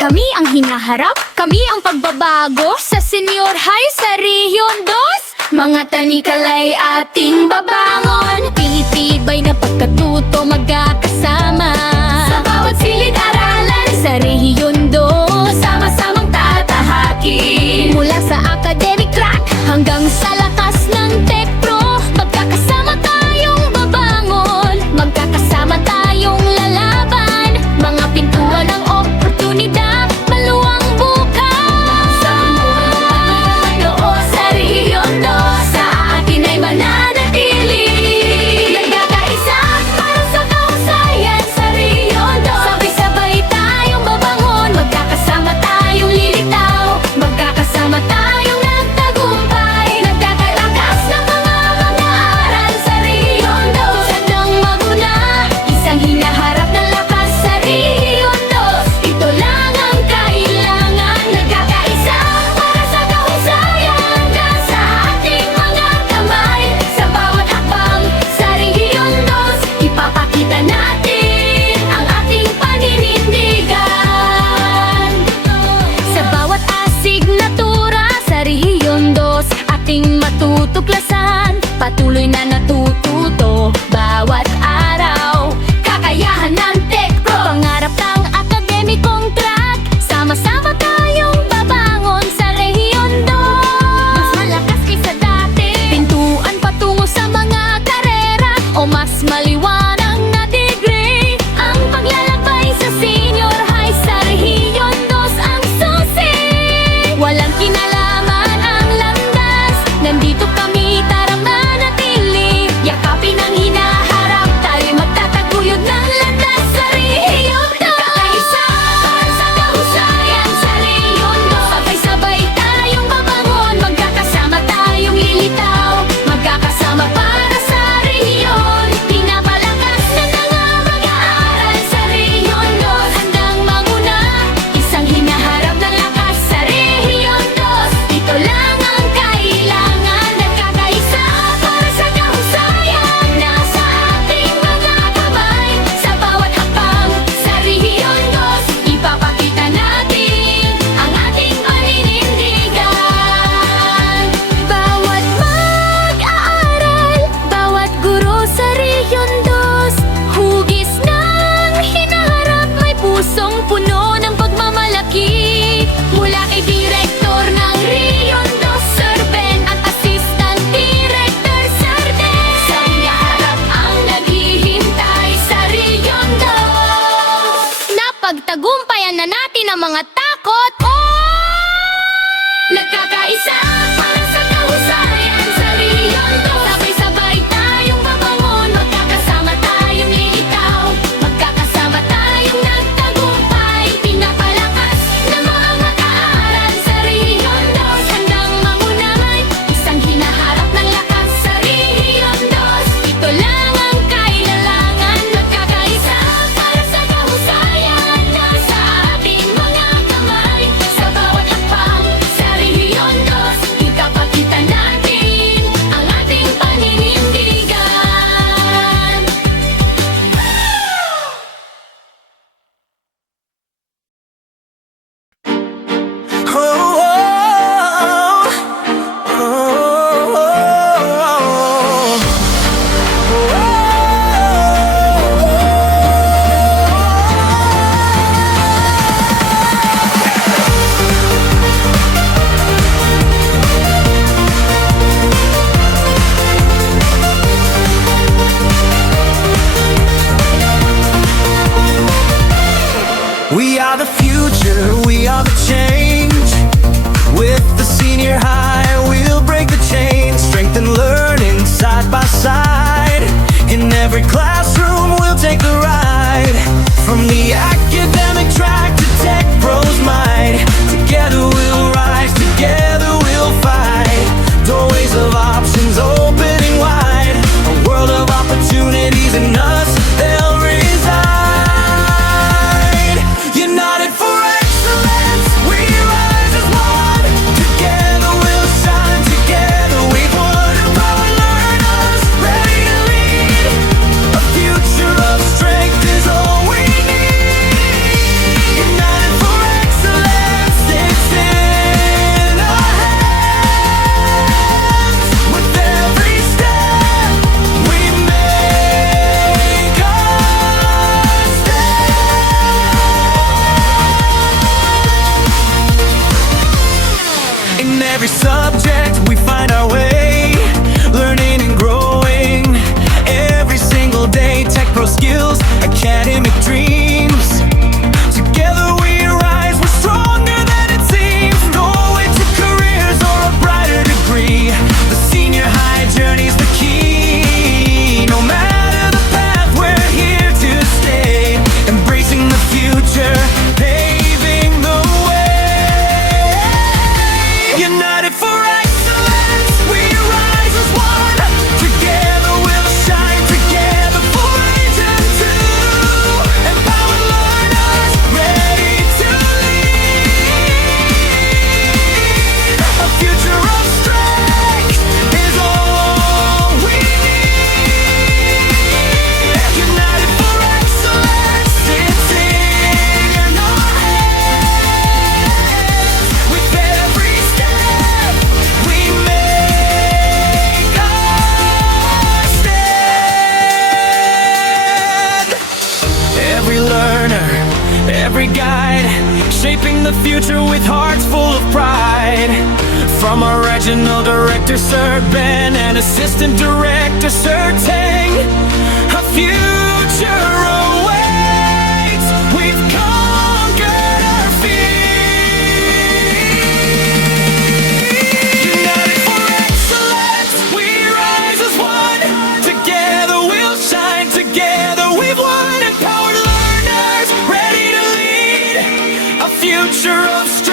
Kami ang hinaharap, kami ang pagbabago sa senior high sa Region 2. Mga tanikalay ating babangon, pilitibay na pagkatuto magkakasama. Sa bawat silid-aralan sa Region 2, sama-samang tatahakin. Mula sa academic track hanggang sa lakas ng TechPro, magkakasama tayong babangon, magkakasama tayong lalaban. Mga pintuan ng oportunidad, maluwang bukas. Sa buhay sa Region 2, sa atin ay mananatili. Nagkakaisa para sa kahusayan sa Region 2. Sabay-sabay tayong babangon, magkakasama tayong lilitaw, magkakasama tayong nagtagumpay. Nagkakalakas ng mga aral sa Region 2. Sadyang maguna, isang hinaharap na lakas sa Region 2. Ito lang ang kailangan, nagkakaisa para sa kahusayan. Nasa ating mga kamay, sa bawat hakbang sa Region 2, ipapakita natin ang ating paninindigan. Sa bawat asignatura sa Region 2, ating matutuklasan, patuloy na natututo bawat araw. Kakayahan ng TechPro, pangarap ng akademikong track, sama-sama tayong babangon sa Region 2. Mas malakas kaysa dati, pintuan patungo sa mga karera, o mas maliwanag na degree. Ang paglalakbay sa senior high sa Region 2 ang susi. Walang kinalaman ang landas, nandito kami, tara manatili. Yakapin ang hinaharap, tayo magtataguyod ng landas sa Region 2. Nagkakaisa para sa kahusayan sa Region 2. Sabay-sabay tayong babangon, magkakasama tayong lilitaw, magkakasama para sa Region. Pinapalakas na mga mag-aaral sa Region 2. Handang manguna, isang hinaharap na lakas sa Region 2. Ito lang ang kailangan, nagkakaisa para sa kahusayan. Nasa ating mga kamay, sa bawat hakbang sa Region 2, ipapakita natin ang ating paninindigan. Bawat mag-aaral, bawat guro sa Region 2, hugis ng hinaharap, may pusong puno ng pagmamalaki. Mula kay Direktor ng Region 2, Sir Ben, at Assistant Director Sir Den, sa hinaharap ang naghihintay sa Region 2. Napagtagumpayan na natin ang mga takot. Nagkakaisa para sa kahusayan sa Region 2. Sabay-sabay tayong babangon, magkakasama tayong lilitaw, magkakasama tayong nagtagumpay. Pinapalakas ng mga mag-aaral sa Region 2. Handang mangunay, isang hinaharap ng lakas sa Region 2. Ito lang ang kailangan, nagkakaisa para sa kahusayan. Nasa ating mga kamay, sa bawat hakbang sa Region 2, ipapakita natin ang ating paninindigan. We are the future, we are the change. With the senior high, we'll break the chains. Strength and learning side by side. In every classroom, we'll take the ride. From the academic track to TechPro's might. Together we'll rise, together we'll fight. Doorways of options opening wide. A world of opportunities in us, they'll reside. United for excellence, we rise as one. Together we'll shine, together we've won. Empower learners, ready to lead. A future of strength is all we need. guide, shaping the future with hearts full of pride. From our regional director, Sir Ben, and assistant director, Sir Tang, a future awaits. We've conquered our fears. United for excellence, we rise as one. Together we'll shine, together we've won. Empowered learners, ready to lead a future of strength.